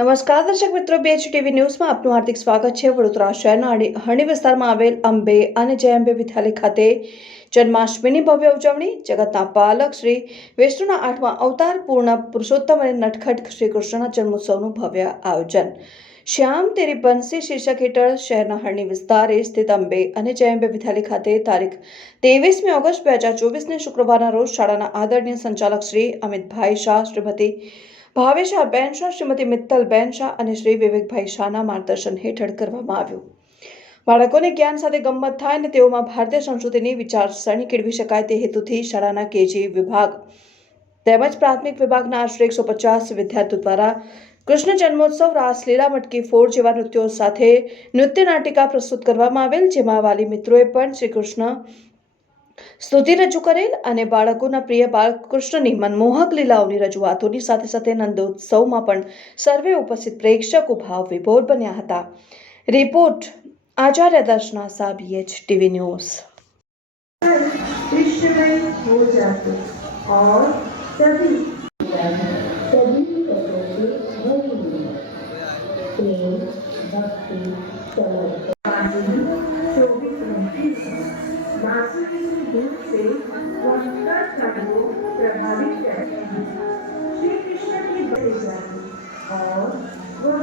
નમસ્કાર, દર્શક મિત્રો બેચ ટીવી ન્યૂઝમાં આપનું હાર્દિક સ્વાગત છે. વડોદરા શહેરના હણી વિસ્તારમાં આવેલ અંબે અને જય અંબે વિદ્યાલય ખાતે જન્માષ્ટમીની ભવ્ય ઉજવણી. જગતના પાલક શ્રી વિષ્ણુના આઠમા અવતાર, પૂર્ણ પુરુષોત્તમ અને નટખટ શ્રી કૃષ્ણના જન્મોત્સવનું ભવ્ય આયોજન. શ્યામ તેરી બંસી શીર્ષક હેઠળ શહેરના હરણી વિસ્તારે સ્થિત અંબે અને જય અંબે વિદ્યાલય ખાતે તારીખ ત્રેવીસમી ઓગસ્ટ, બે હજાર ચોવીસને શુક્રવારના રોજ શાળાના આદરણીય સંચાલક શ્રી અમિતભાઈ શાહ, શ્રીમતી ભાવેશા બેન શાહ શ્રીમતી મિત્તલ બેન શાહ અને શ્રી વિવેકભાઈ શાહના માર્ગદર્શન હેઠળ કરવામાં આવ્યું. બાળકોને જ્ઞાન સાથે ગમત થાય અને તેઓમાં ભારતીય સંસ્કૃતિની વિચારસરણી કેળવી શકાય તે હેતુથી શાળાના કેજી વિભાગ તેમજ પ્રાથમિક વિભાગના આશરે એકસો પચાસ વિદ્યાર્થીઓ દ્વારા કૃષ્ણ જન્મોત્સવ રાસલીલા મટકી ફોડ જેવા નૃત્યો સાથે નૃત્ય નાટિકા પ્રસ્તુત કરવામાં આવેલ, જેમાં વાલી મિત્રોએ પણ શ્રી કૃષ્ણ સ્તુતિ રજૂ કરેલ અને બાળકોના પ્રિય બાળકૃષ્ણની મનમોહક લીલાઓની રજૂઆતોની સાથે સાથે નંદોત્સવમાં પણ સર્વે ઉપસ્થિત પ્રેક્ષકો ભાવ વિભોર બન્યા હતા. રિપોર્ટ આચાર્ય દર્શના સા બીએચ ટીવી ન્યૂઝ. से वक्ता तत्वों प्रभावित करते हैं श्री कृष्ण की बड़े जाती और वह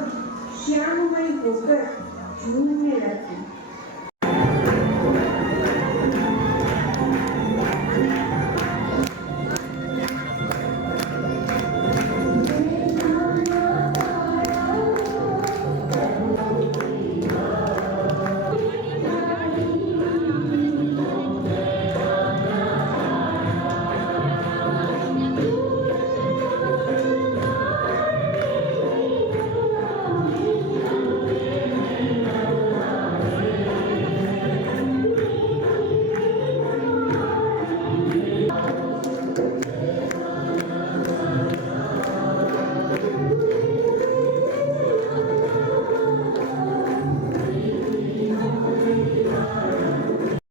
श्याममय होकर झूमने लगती